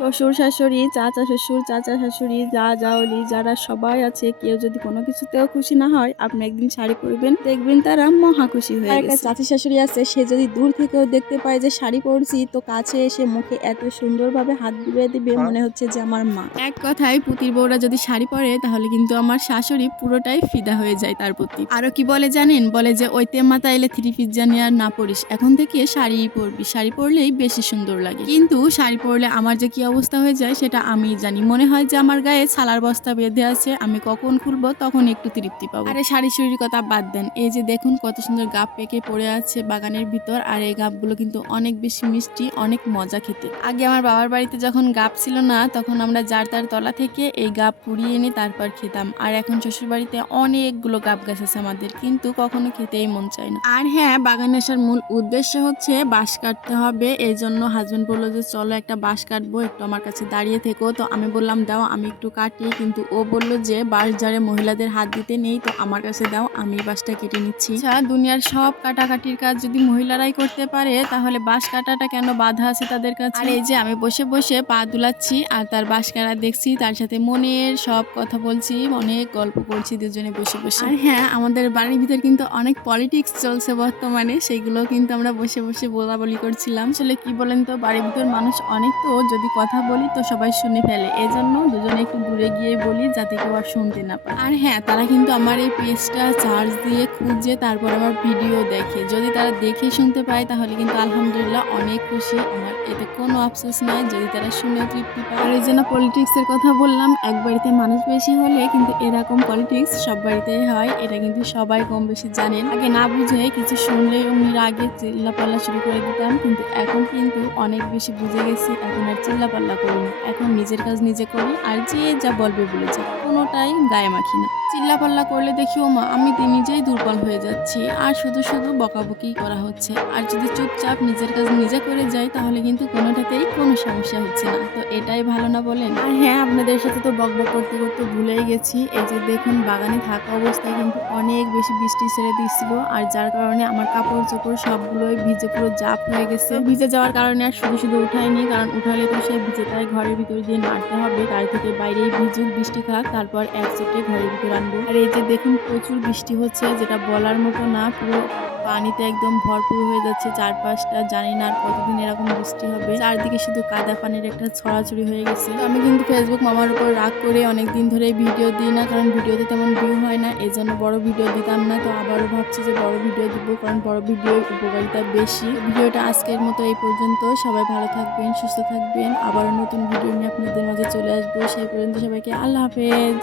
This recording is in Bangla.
শ্বশুর শাশুড়ি, চাচা শ্বশুর, চাচা শাশুড়ি, যা জাওলি যারা সবাই আছে, কেউ যদি কোনো কিছুতেও খুশি না হয়, আপনি একদিন শাড়ি পরবেন, দেখবেন তারা মহা খুশি হয়ে গেছে। একটা চাচি শাশুড়ি আছে, সে যদি দূর থেকেও দেখতে পায় যে শাড়ি পরছি, তো কাছে এসে মুখে এত সুন্দরভাবে হাত বুলিয়ে দিবে, মনে হচ্ছে যে আমার মা। এক কথায় পুতির বউরা যদি শাড়ি পরে তাহলে কিন্তু আমার শাশুড়ি পুরোটাই ফিদা হয়ে যায় তার প্রতি। আরো কি বলে জানেন, বলে যে ওই তেম্মা তাইলে থ্রি পিস জানি আর না পরিস, এখন থেকে শাড়িই পরবি, শাড়ি পরলেই বেশি সুন্দর লাগে। কিন্তু শাড়ি পরলে আমার যে কি অবস্থা হয়ে যায় সেটা আমি জানি। মনে হয় যে আমার গায়ে ছালার বস্তা বেঁধে আছে, আমি কখন খুলবো তখন একটু তৃপ্তি পাবো। আরে শাড়ি শুড়ির কথা বাদ দেন, এই যে দেখুন কত সুন্দর গাব পেকে পড়ে আছে বাগানের ভিতর, আর এই গাবগুলো কিন্তু অনেক বেশি মিষ্টি, অনেক মজা খেতে। আগে আমার বাবার বাড়িতে যখন গাব ছিল না, তখন আমরা যার তার তলা থেকে এই গাব কুড়িয়ে এনে তারপর খেতাম। আর এখন শ্বশুর বাড়িতে অনেকগুলো গাব গাছ আছে আমাদের, কিন্তু কখনো খেতেই মন চায় না। আর হ্যাঁ, বাগানে আসার মূল উদ্দেশ্য হচ্ছে বাঁশ কাটতে হবে। এই জন্য হাজবেন্ড বললো যে চলো একটা বাঁশ কাটবো, একটু আমার কাছে দাঁড়িয়ে থেকো। তো আমি বললাম দাও আমি একটু কাটি, কিন্তু ও বললো যে বাঁশ ঝাড়ে মহিলাদের হাত দিতে নেই, তো আমার কাছে দাও, আমি বাঁশটা কেটে নিচ্ছি। আচ্ছা, দুনিয়ার সব কাটাকাটির কাজ যদি মহিলারাই করতে পারে, তাহলে বাঁশ কাটাটা কেন বাধা আছে তাদের কাছে? আর এই যে আমি বসে বসে পা দুলাচ্ছি আর তার বাঁশ কাটা দেখছি, তার সাথে মনের সব কথা বলছি, অনেক গল্প করছি দুজনে বসে বসে। আর হ্যাঁ, আমাদের বাড়ির ভিতর কিন্তু অনেক পলিটিক্স চলছে বর্তমানে, সেইগুলো কিন্তু আমরা বসে বসে বলাবলি করছিলাম। আসলে কি বলেন তো, বাড়ির ভিতর মানুষ অনেক, তো যদি কথা বলি তো সবাই শুনে ফেলে, এজন্য দুজনে একটু দূরে গিয়ে বলি যাতে কেউ আর শুনতে না পায়। আর হ্যাঁ, তারা কিন্তু আমার এই পেজটা চার্জ দিয়ে খুঁজে তারপর আমার ভিডিও দেখে, যদি তারা দেখে শুনতে পায় তাহলে কিন্তু আলহামদুলিল্লাহ অনেক খুশি, আমার এতে কোনো আফসোস নাই যদি তারা শুনে তৃপ্তি পায়। আর এই জন্য পলিটিক্সের কথা বললাম, এক বাড়িতে মানুষ বেশি হলে কিন্তু এরকম পলিটিক্স সব বাড়িতেই হয়, এটা কিন্তু সবাই কম বেশি জানেন। আগে না বুঝে কিছু শুনলেই অমনি রাগে চিল্লাপাল্লা শুরু করে দিতাম, কিন্তু এখন কিন্তু অনেক বেশি বুঝে গেছি, এখন আর চিল্লাপাল্লা করি না, এখন নিজের কাজ নিজে করি, আর যে যা বলবে বলে যাক, কোনোটাই গায়ে মাখি না। চিল্লাপাল্লা করলে দেখিও মা আমি নিজেই দুর্বল হয়ে যাচ্ছি, আর শুধু শুধু বকাবকি করা হচ্ছে। আর যদি চুপচাপ নিজের কাজ নিজে করে যাই তাহলে কিন্তু কোনোটাতেই কোনো সমস্যা হচ্ছে না, তো এটাই ভালো না বলেন? আর হ্যাঁ, আপনাদের সাথে তো বকবক করতে করতে ভুলেই গেছি, এই যে দেখুন বাগানে থাকা অবস্থায় কিন্তু অনেক বেশি বৃষ্টি ছেড়ে দিচ্ছিল, আর যার কারণে আমার কাপড় চোপড় সবগুলোই ভিজে পুরো জাপ হয়ে গেছে। ভিজে যাওয়ার কারণে আর শুধু শুধু উঠাইনি, কারণ উঠালে তো সেই ভিজেটাই ঘরের ভিতর দিয়ে নাড়তে হবে, তার থেকে বাইরেই ভিজুক বৃষ্টি খাক, তারপর এক চোটে ঘরের ভিতর আনবো। আর এই যে দেখুন প্রচুর বৃষ্টি হচ্ছে, যেটা বলার মতো না, পুরো পানিতে একদম ভরপুর হয়ে যাচ্ছে চারপাশটা, জানি না আর কতদিন এরকম বৃষ্টি হবে, চারদিকে শুধু কাদা পানির একটা ছড়াছড়ি হয়ে গেছে। তো আমি কিন্তু ফেসবুক মামার উপর রাগ করে অনেকদিন ধরে ভিডিও দিই না, কারণ ভিডিওতে তেমন ভিউ হয় না, এই জন্য বড় ভিডিও দিতাম না। তো আবারও ভাবছি যে বড় ভিডিও দিব, কারণ বড় ভিডিওর উপকারিতা বেশি। ভিডিওটা আজকের মতো এই পর্যন্ত, সবাই ভালো থাকবেন, সুস্থ থাকবেন, আবারও নতুন ভিডিও নিয়ে আপনাদের মাঝে চলে আসবো। সেই পর্যন্ত সবাইকে আল্লাহ হাফেজ।